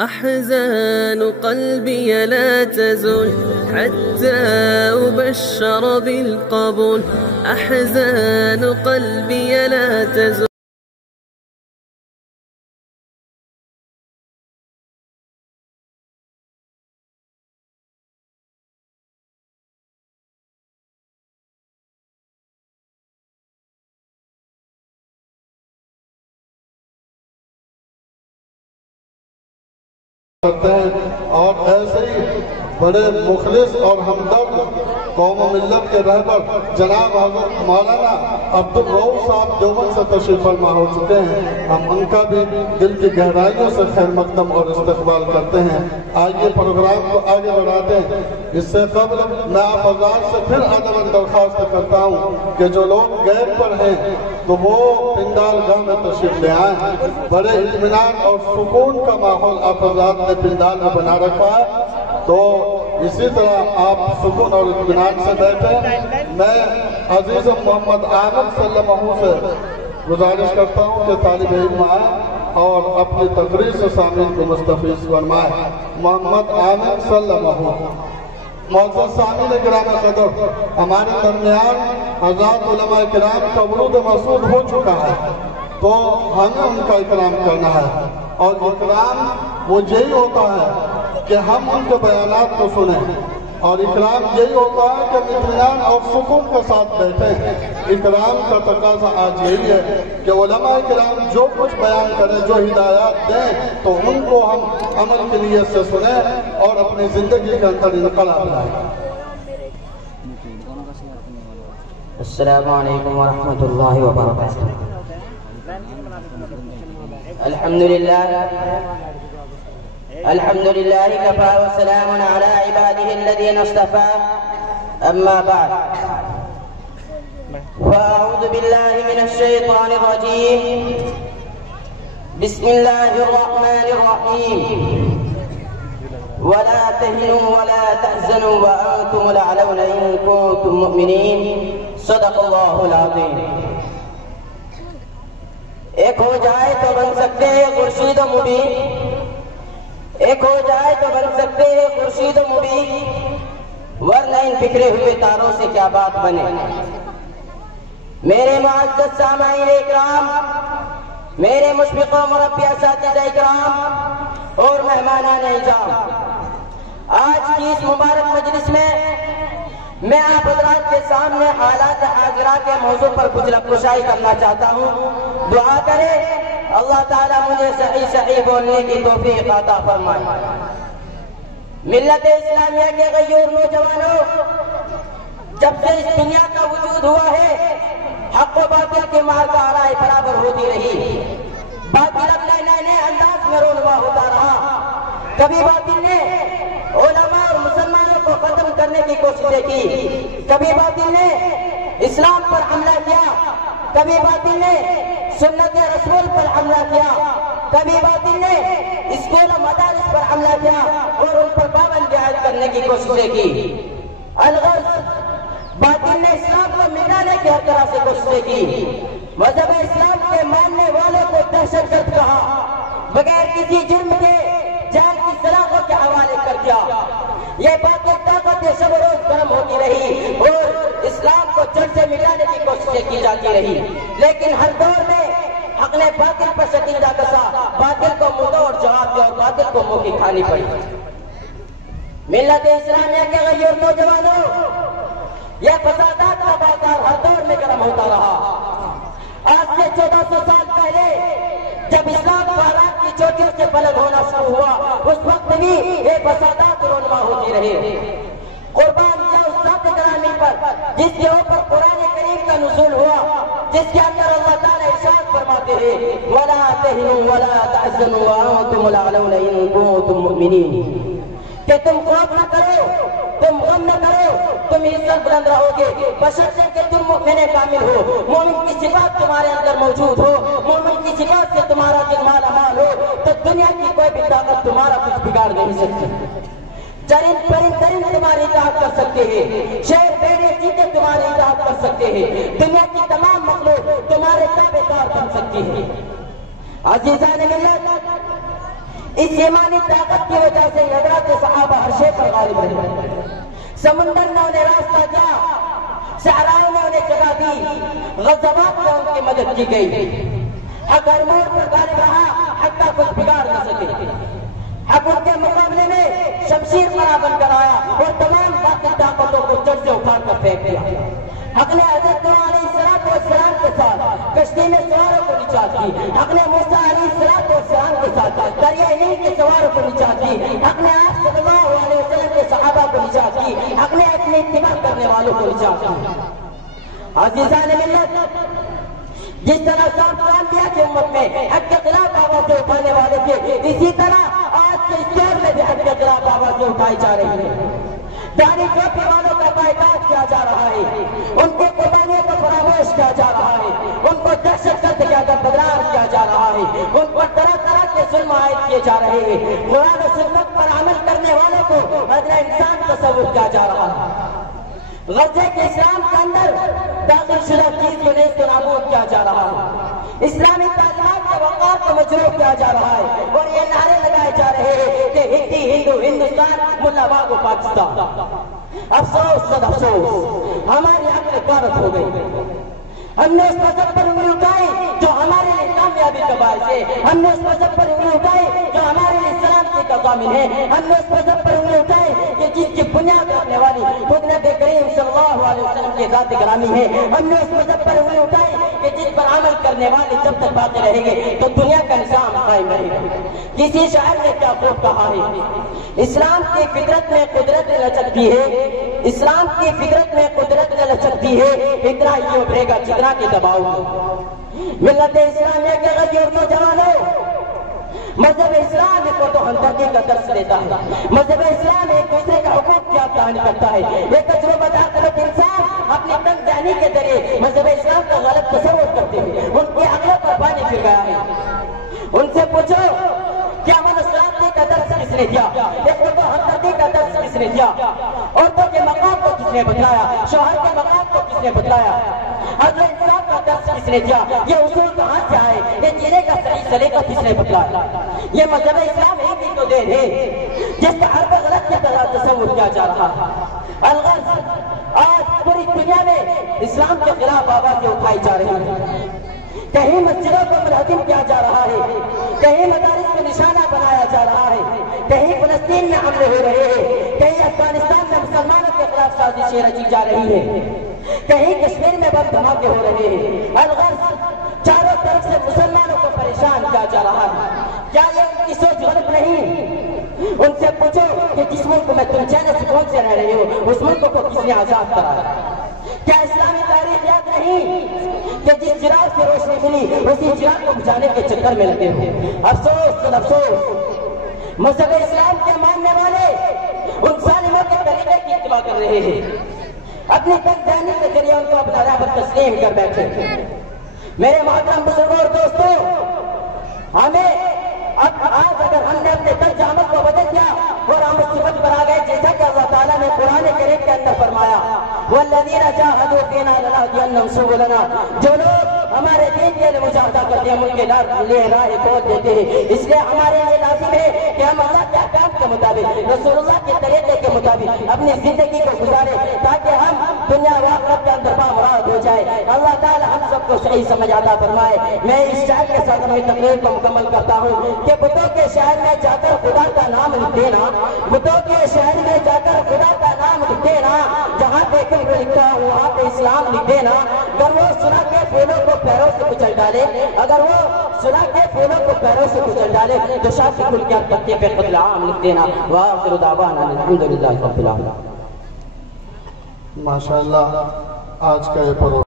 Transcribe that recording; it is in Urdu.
أحزان قلبي لا تزول حتى أبشر بالقبول. أحزان قلبي لا تزول. کرتے ہیں اور ایسے ہی بڑے مخلص اور ہمدرد قوم و ملت کے رہبر جناب حضرت مولانا عبدالرؤوف صاحب دیوبند سے تشریف فرما ہو چکے ہیں. ہم ان کا بھی دل کی گہرائیوں سے خیر مقدم اور استقبال کرتے ہیں. آئیے پروگرام کو آگے بڑھاتے ہیں. اس سے قبل میں آپ حضرات سے پھر ادب درخواست کرتا ہوں کہ جو لوگ غیب پر ہیں تو وہ پنڈال گاہ میں تشریف لے آئیں. بڑے اطمینان اور سکون کا ماحول آپ حضرات نے پنڈال میں بنا رکھا ہے، تو اسی طرح آپ سکون اور اطمینان سے بیٹھیں. میں عزیز محمد عامر صلی اللہ علیہ وسلم سے گزارش کرتا ہوں کہ طالب علم آئیں اور اپنی تقریر سے سامعین کو مستفیض فرمائیں. محمد عامر صلی اللہ علیہ وسلم. معزز سامعین کرام قدر، ہمارے درمیان حضرات علماء کرام کا ورود مسعود ہو چکا ہے، تو ہمیں ان کا اکرام کرنا ہے. اور اکرام وہ یہی ہوتا ہے کہ ہم ان کے بیانات کو سنیں، اور اکرام یہی ہوتا ہے کہ اطمینان اور سکون کے ساتھ بیٹھیں. اکرام کا تقاضا آج یہی ہے کہ علماء کرام جو کچھ بیان کریں، جو ہدایات دیں، تو ان کو ہم عمل کی نیت سے سنیں اور اپنی زندگی کے اندر انقلاب لائیں. السلام علیکم ورحمۃ اللہ وبرکاتہ. الحمد لله كفى وسلام على عباده الذين اصطفى. أما بعد، فأعوذ بالله من الشيطان الرجيم. بسم الله الرحمن الرحيم. ولا تهنوا ولا تحزنوا وأنتم الأعلون إن كنتم مؤمنين. صدق الله العظيم. ایک ہو جائے تو بن سکتے ہیں خورشید و مبین، ایک ہو جائے تو بن سکتے ہیں خورشید و مبین، ورنہ ان بکھرے ہوئے تاروں سے کیا بات بنے. میرے معزز سامعین اکرام، میرے مشفق و مربی اساتذہ اکرام اور مہمانان اعزام، آج کی اس مبارک مجلس میں آپ حضرات کے سامنے حالات حاضرہ کے موضوع پر کچھ رکشائی کرنا چاہتا ہوں. دعا کرے اللہ تعالیٰ مجھے صحیح بولنے کی توفیق عطا فرمائے. ملت اسلامیہ کے غیور نوجوانوں، جب سے اس دنیا کا وجود ہوا ہے، حق و باطل کی مارکہ آرائے برابر ہوتی رہی. باطل اپنے نئے نئے انداز میں رونما ہوتا رہا. کبھی باطل نے علماء اور مسلمانوں کو ختم کرنے کی کوششیں کی، کبھی باطل نے اسلام پر حملہ کیا، کبھی باطل نے سنت رسول پر حملہ کیا، کبھی باطل نے اسکول و مدارس پر حملہ کیا اور ان پر پابندی عائد کرنے کی کوششیں کی. الغرض باطل نے اسلام کو مٹانے کی ہر طرح سے کوششیں کی. مذہب اسلام کے ماننے والوں کو دہشت گرد کہا، بغیر کسی جرم کے جان کی سلاخوں کے حوالے کر دیا. یہ باطل طاقت شب روز گرم ہوتی رہی اور اسلام کو جڑ سے مٹانے کی کوششیں کی جاتی رہی. لیکن ہر دور میں حق نے باطل پر شکنجہ کسا، باطل کو منہ توڑ جواب دیا اور باطل کو منہ کی کھانی پڑی. ملت اسلامیہ کے غیور نوجوانوں، یہ فسادات کا بازار ہر دور میں گرم ہوتا رہا. آج سے 1400 سال پہلے جب اسلام پہاڑات کی چوٹیوں سے بلند ہونا شروع ہوا، اس وقت بھی یہ فسادات رونما ہوتی رہی. قربان کیا اس ذات گرامی پر جس کے اوپر قرآن کریم کا نزول ہوا، جس کے اندر اللہ تعالیٰ ارشاد فرماتے ہیں وَلَا تَهِنُوا وَلَا تَحْزَنُوا وَأَنْتُمُ الْأَعْلَوْنَ إِن كُنتُم مُؤْمِنِينَ. کہ تم خوف نہ کرو، تم غم نہ کرو، تم عزت بلند رہو گے بشرطے کہ تم مومن کامل ہو، مومن کی صفات تمہارے اندر موجود ہو، مومن کی صفات سے تمہارا دل مالا مال ہو، تو دنیا کی کوئی بھی طاقت تمہارا کچھ بگاڑ نہیں سکتی. چرند پرند تمہاری اطاعت کر سکتے ہیں، شیر بیڑے چیتے تمہاری اطاعت کر سکتے ہیں، دنیا کی تمام مخلوق تمہارے تابع دار بن سکتی ہے. عزیزان ملت، اس ایمانی طاقت کی وجہ سے حضرات صحابہ ہر شے پر غالب رہے. سمندر نے انہیں راستہ دیا, صحراؤں نے انہیں جگہ دی, غزوات میں ان کی مدد کی گئی. حق ہر موڑ پر غالب رہا, حق کا کچھ بگاڑ نہ سکے. حق ان کے مقابلے میں شمشیر خرا بن کر آیا اور تمام باقی طاقتوں کو جڑ سے اکھاڑ کر پھینک دیا. حق نے حضرت نوح علیہ السلام کے ساتھ کشتی میں سواروں کو نجات دی. حق نے موسیٰ علیہ السلام کے ساتھ دریائے نیل کے سواروں کو نجات دی. حق نے آپ صلی اللہ علیہ وسلم کے صحابہ کو نجات دی. حق نے اپنی اتباع کرنے والوں کو نجات دی. عزیزان ملت, جس طرح سابقہ انبیاء کی امت میں حق کے خلاف آوازیں اٹھانے والے تھے, اسی طرح آج کے اس دور میں بھی حق کے خلاف آوازیں اٹھائی جا رہی ہیں. داڑھی ٹوپی والوں کا بائیکاٹ کیا جا رہا ہے, ان کے قربانیوں کو فراموش کیا جا رہا ہے, ان کو دہشت گرد کیا کر بدنام کیا جا رہا ہے, ان پر طرح طرح کے ظلم عائد کیے جا رہے ہیں. قرآن و سنت پر عمل کرنے والوں کو حضرت انسان تصور کیا جا رہا ہے. غزے کے اسلام کے اندر داخل شدہ چیز کو نیست و نابود کیا جا رہا ہے. اسلامی تعلیمات کے وقار کو مجروح کیا جا رہا ہے اور یہ نعرے لگائے جا رہے ہیں کہ ہندی ہندو ہندوستان ملا باغ پاکستان. افسوس صد افسوس, ہماری عقل غارت ہو گئی. ہم نے اس مذہب پر انگلی اٹھائی جو ہمارے لیے کامیابی کا باعث ہے. ہم نے اس مذہب پر انگلی اٹھائی جو ہمارے لیے سلامتی کا ضامن ہے. ہم نے اس مذہب پر انگلی اٹھائی کہ جس کی بنیاد رکھنے والی خود نبی کریم صلی اللہ علیہ وسلم کی ذات گرامی ہے. ہم نے اس مذہب پر انگلی اٹھائی کہ جس پر عمل کرنے والے جب تک باقی رہیں گے تو دنیا کا نظام قائم رہے گا. کسی شاعر نے کیا خوب کہا ہے, اسلام کی فطرت میں قدرت لچکتی ہے, اسلام کی فطرت میں قدرت لچکتی ہے, اتنا ہی ابھرے گا جتنا کے دباؤ. ملت اسلامیہ کے غزی اور نوجوانوں, مذہب اسلام کو تو ہمدردی کا درس دیتا ہے. مذہب اسلام ایک دوسرے کا حقوق کی آگاہی کرتا ہے. ایک تجربہ دارت انسان اپنی تنگ ذہنی کے ذریعے مذہب اسلام کا غلط تصور کرتے ہوئے ان کی عقلوں پر پانی پھر گیا ہے. ان سے پوچھو کیا منسلامتی کا درس کس نے دیا, ایک تو ہمدردی کا درس کس نے دیا, عورتوں کے مقام کو کس نے بتلایا, شوہر کے مقام کو کس نے بتلایا, عدل انصاف کا درس کس نے دیا, یہ اصول کہاں سے آئے, یہ جینے کا صحیح سلیقہ کس نے بتلایا. یہ مذہب اسلام ایک ہی تو دین ہے جس کا ہر پر غلط کی طرح تصور کیا جا رہا ہے. الغرض, آج پوری دنیا میں اسلام کے خلاف آوازیں اٹھائی جا رہی ہیں. کہیں مسجدوں کو منہدم کیا جا رہا ہے, کہیں مدارس کو نشانہ بنایا جا رہا ہے, کہیں فلسطین میں حملے ہو رہے ہیں, کہیں افغانستان میں مسلمانوں کے خلاف سازشیں رچی جا رہی ہیں, کہیں کشمیر میں بم دھماکے ہو رہے ہیں. الغرض, چاروں طرف سے مسلمانوں کو پریشان کیا جا رہا ہے. کیا یہ ان کی سوچ غلط نہیں؟ ان سے پوچھو کہ جس ملک میں تم چین سکون سے رہ رہے ہو اس ملک کو کس نے آزاد کرا. کیا اسلامی تاریخ یاد نہیں کہ جس چراغ سے روشنی ملی اسی چراغ کو بجھانے کے چکر میں لگے ہو. افسوس افسوس, مذہب اسلام کے ماننے والے ان ظالموں کے طریقے کی اتباع کر رہے ہیں. اپنی تنگ ذہنی کے ذریعے ان کو اپنا رہبر تسلیم کر بیٹھے. میرے محترم بزرگوں اور دوستوں, ہمیں آج اگر ہم نے اپنے طرز عمل کو بدل دیا اور ہم اس صفت پر آ گئے جیسا کہ اللہ تعالیٰ نے قرآن کریم کے اندر فرمایا وَالَّذِينَ جَاهَدُوا فِينَا لَنَهْدِيَنَّهُمْ سُبُلَنَا, جو لوگ ہمارے دین کے لیے مجاہدہ کرتے ہیں ہم ان کے لیے راہ کھول دیتے ہیں. اس لیے ہمارے لیے لازم ہے کہ ہم اللہ کے احکام کے مطابق, رسول اللہ کے طریقے کے مطابق اپنی زندگی کو گزاریں تاکہ ہم دنیا و آخرت کے اندر بامراد ہو جائے. اللہ تعالیٰ ہم سب کو صحیح سمجھ عطا فرمائے. میں اس شعر کے ساتھ اپنی تقریر کو مکمل کرتا ہوں کہ بتوں کے شہر میں جا کر خدا کا نام لکھ دینا, بتوں کے شہر میں جا کر خدا کا نام لکھ دینا, جہاں پہ کفر لکھا ہو وہاں پہ اسلام لکھ دینا. اگر وہ سنا کے پھولوں کو پیروں سے کچل ڈالے, اگر وہ سنا کے پھولوں کو پیروں سے کچل ڈالے تو شاہ سے کھل کے پتے پہ قتل عام لکھ دینا. وآخر دعوانا الحمدللہ رب العالمین. ماشاءاللہ, آج کا یہ پروگرام